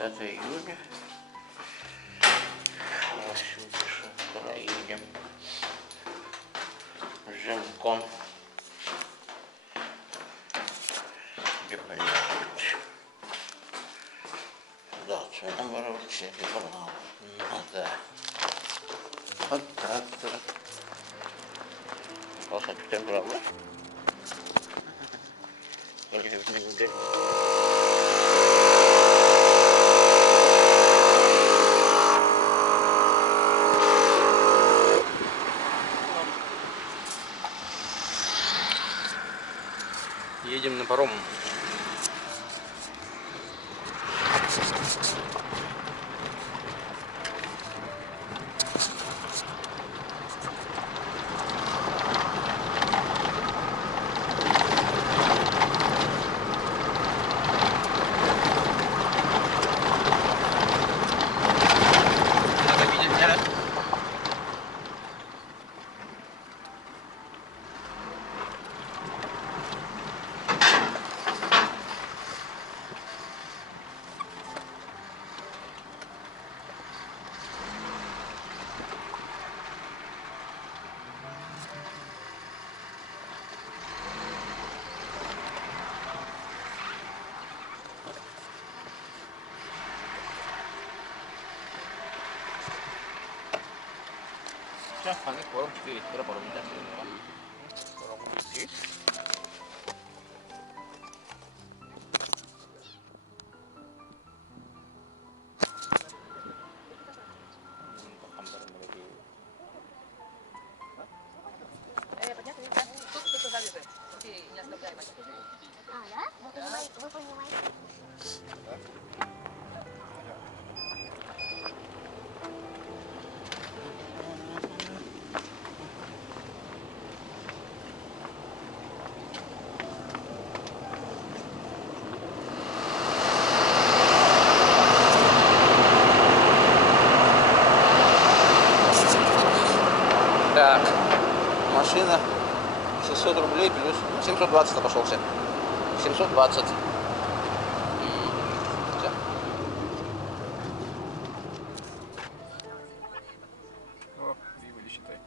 30 июня. Куда едем? Жемком. Где поехать? Да, что номер телефона? Ну да. Вот так вот. Просто ты правда? Едем на паром. Сейчас память пором 4, теперь пором не даст. Пором здесь. Вы понимаете? Так, машина 600 рублей плюс 720 обошелся. 720. Все. О, прибыли, считай.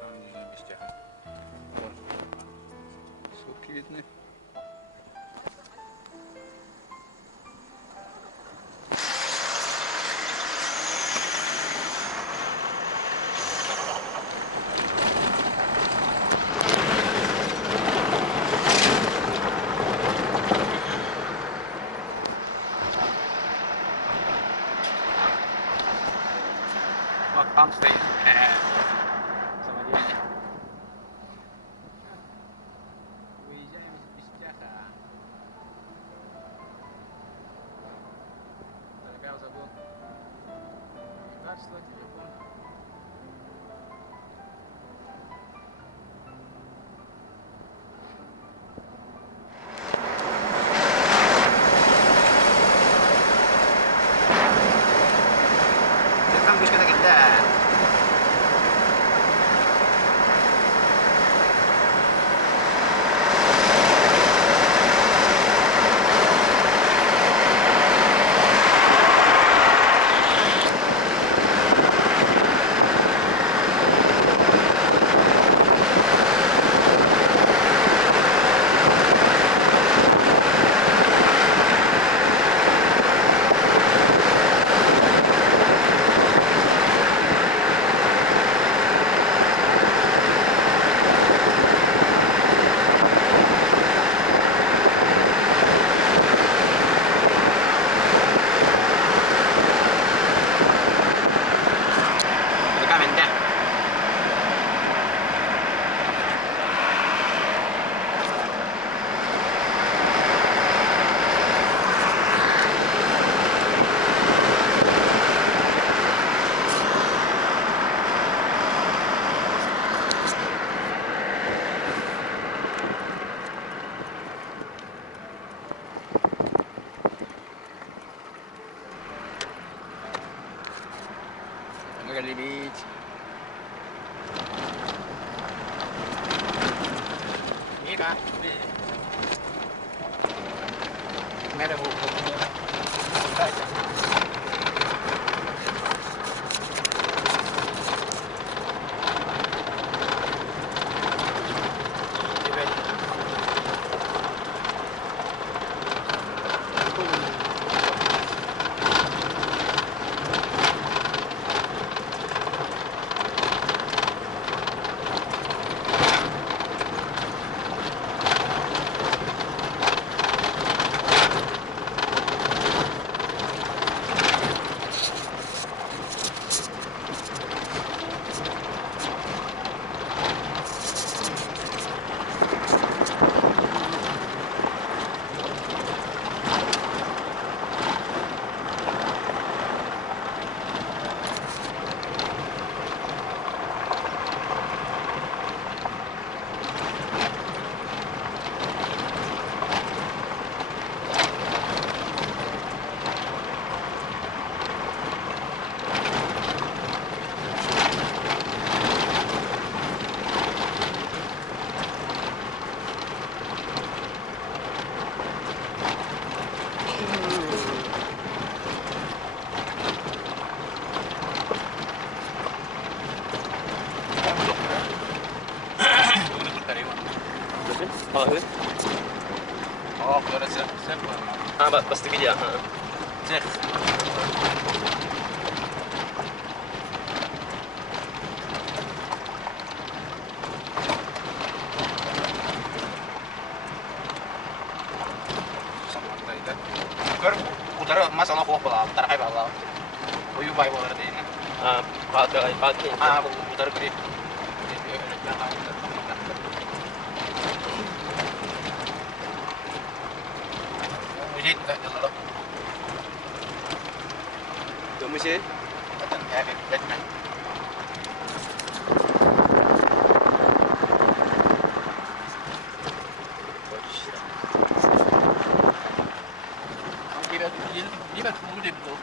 Там не знаю, без тяга. Вон. Сутки видны. Вот там стоит самодельный. Выезжаем с Пестяха. Дорогая, забыл. Да, что телефон. Kampus kata kita. Galibit. Mira. Merhaba okulda. Oh, ini? Oh, kira siap. Pasti ya. Cek. Ker, utara masalah kok bala, utara kayak bala. Uyu bayi bala tadi ini. Pagi. Utara gede. Mujid tak jalan. Tuh mesin. Ya, bet. Dia mudah betul.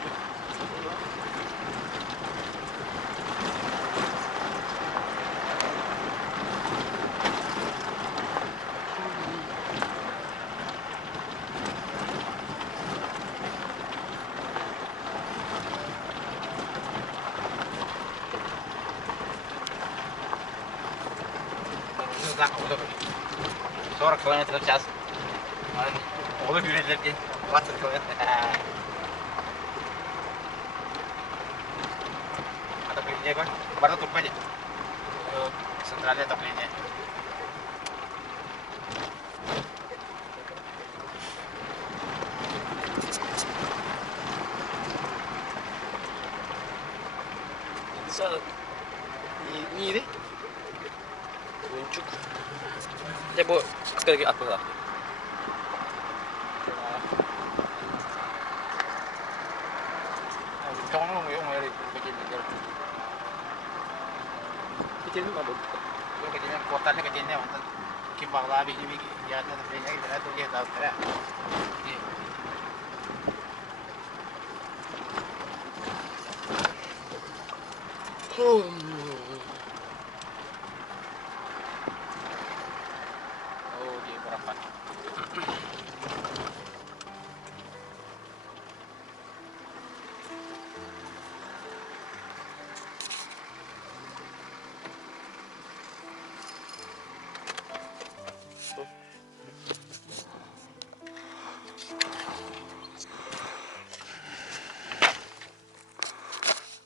Sorak kilometre час. Onu yürüyecek. Batır kilometre. Отопление kan? Baru tutup aja. Sentralnya отопление. Ini deh. Buncuk. Ya bu, sekali lagi apa lah? Trong luôn người này cái gì mình Kecil itu apa? kecilnya kuotannya kecilnya untuk kimbang labi ini ya tapi kita tuh dia tahu kira. Oh dia berapa?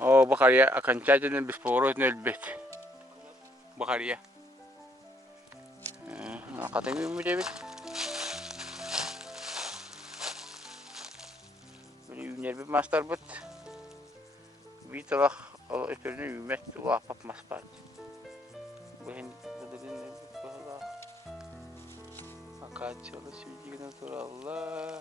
Oh, Bakaria akan caca dan bisporos nelbet. Bakaria. Katanya mau David. Ini nelbet master bet. Bitalah kalau istrinya yumet wapap mas pan. Bahin benerin nelbet bahala. Akaca Allah suci natural Allah.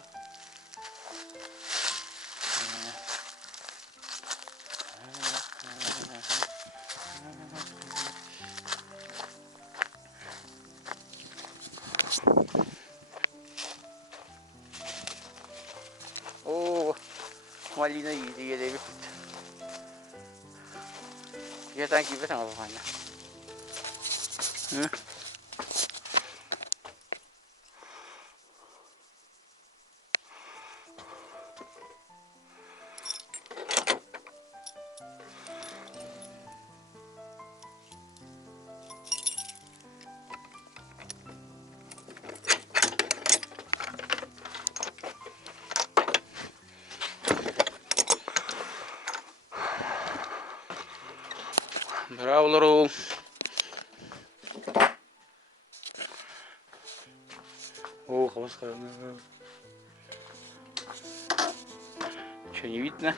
Oh, malina yedi gelebilir. Yatan gibi sana babanla. Hı? Bravolar oğlum. Oo, havuz karanlığı. Что, не видно?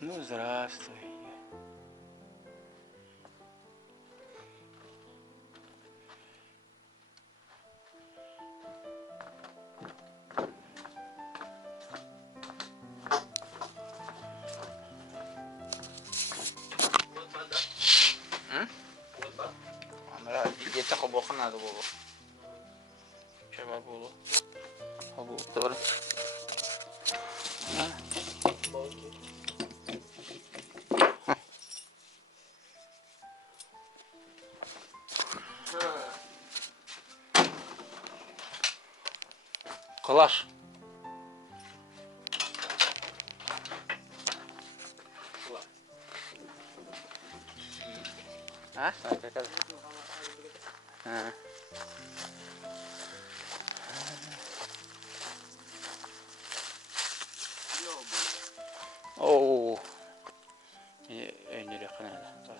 Ну, здравствуй. Где-то хобоха надо было. Чего было? Хобо, тоже. Калаш. А? Какая? А. Oo. Nereye kanalda?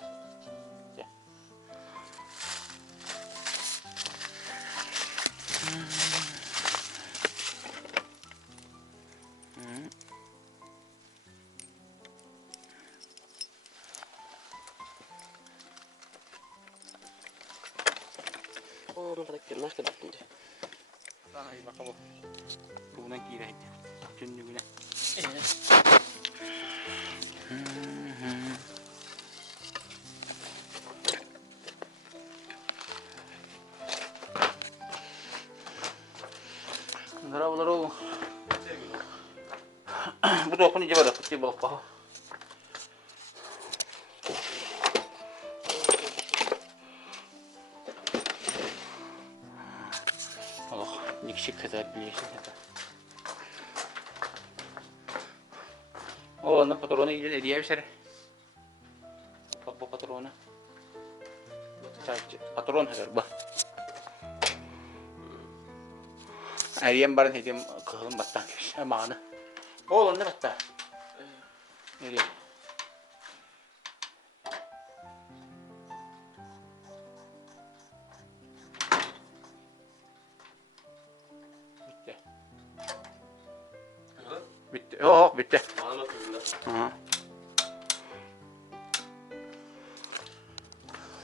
Oo, nakakita dito. Sana iba ka mo. Unang kira ito. Yun yung na. Здорово, здорово. Буду окуни жабада, кутти болып қау. Ох, никшик хазар білешін это. О, на патроны идет, идея все. По патроны. Патрон хазар ба. Арiyem barın hedim kılın battan keş. Mağını. Oğlum ne batta? Nereye? Bitti. Bitti. Yok bitti. Ага.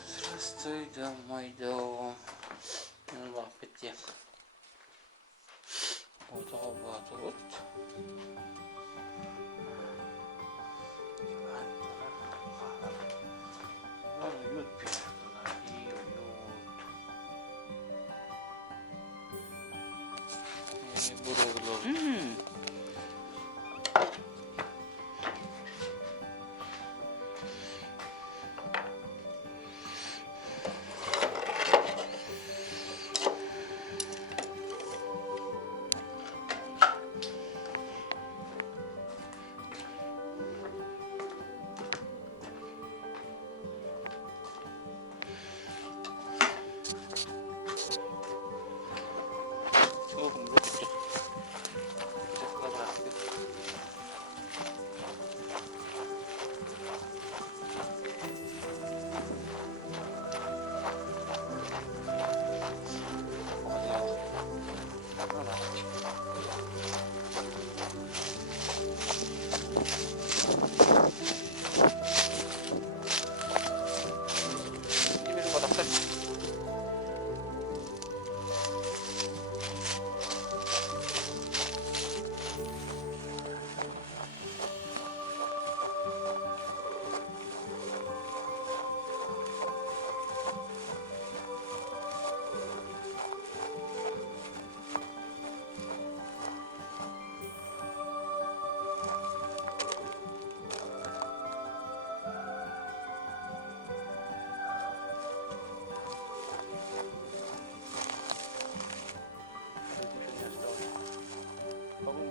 Здравствуй, домой дом. Ну, bitti. Otobat.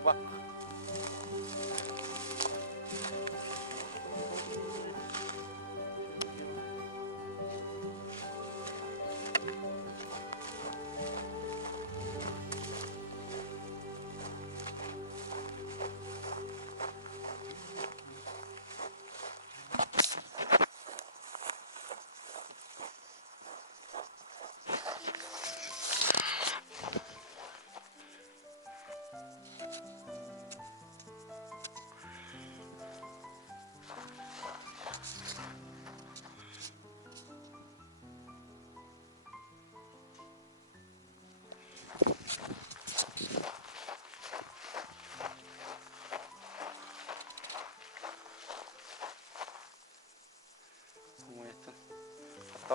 Bak.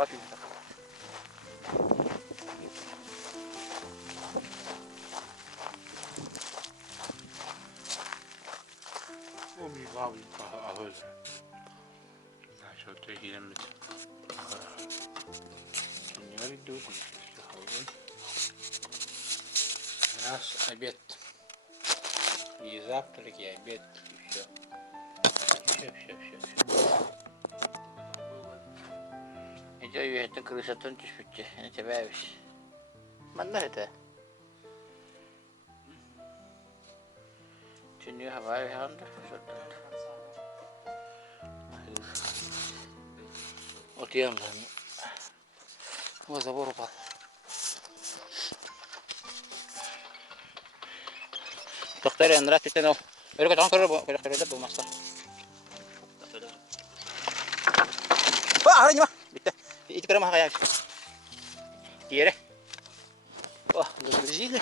Bak şimdi. Wow, ahol. Нашел ты гилем. Не ведут. Раз обед. И завтрак, и обед, и все. Все. Ece üyetin kırışatın düşmüşçe. Ece vermiş. Ben de hede. Çünkü havayı yandı. Şuradan. Otuyan lan. O zabor opal. Doktor Andrat teten o. Öyle kadar karar bu. Kadar karar da bulmazsa. Wah, hari ni mah. Bitte. Itu kira mah kayak. Diere. Wah, berzile.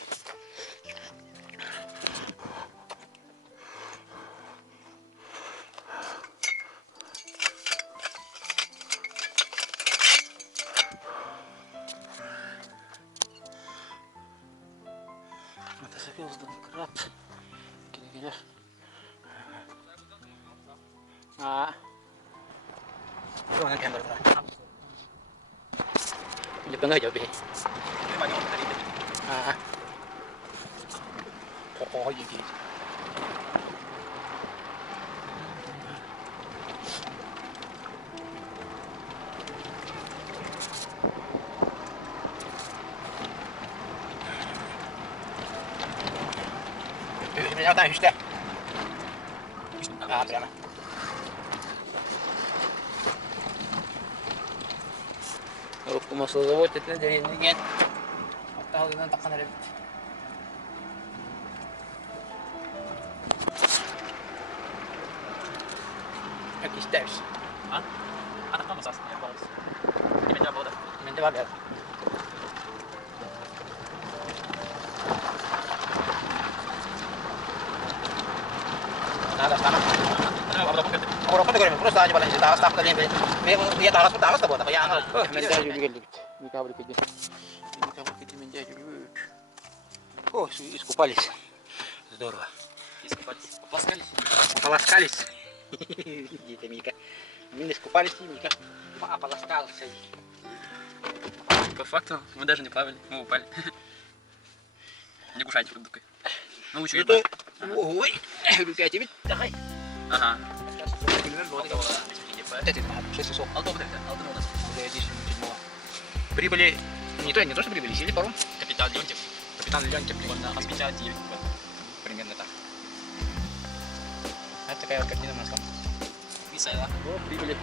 Mata saya uzun kerat. Gini-gini. Ah. Ito ang camera ko. Hindi pa nga jabi. Ah. Koko yigi. Ini ada işte. Ah, prima. Kung masulubot ito na dyan yan. Magtahog ng takpan na rin. At steps. Anak ka masas. Hindi medyo aboda. Medyo bagay. Takas tanah. Ano aboda po kete? Ako rin ko rin. Puno sa aja pala. Takas takas tadi. May takas mo takas na buat. Kaya ano. Menjadi juga gitu. Ini kabel kecil. Ini kabel kecil menjadi juga. Oh, iskupalis. Здорово. Попласкались. Полоскались. Где-то Мика. Мы не скупались, Мика. А полоскался. По факту мы даже не плавали, мы упали. Не кушайте продукты. Ну лучше Это... Ой, рука тебе. Давай. Ага. Прибыли... Не то что прибыли, сели паром. Капитан Леонтьев. Капитан Леонтьев. Он на Аспича 9. Примерно так. Это такая вот картина у нас там. Висайла. Вот, прибыли.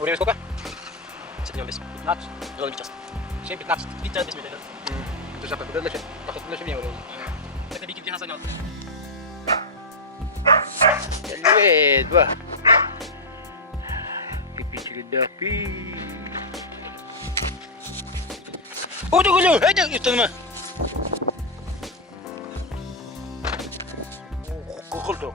Время сколько? Сегодня без 15. Было час. 7:15. 15 минут. Itu sampai ke dalam sini udah. Это Вики где занял. Lihat, wah. Pipi celedapi. Oh, tunggu dulu. Aja itu mah. Kokol.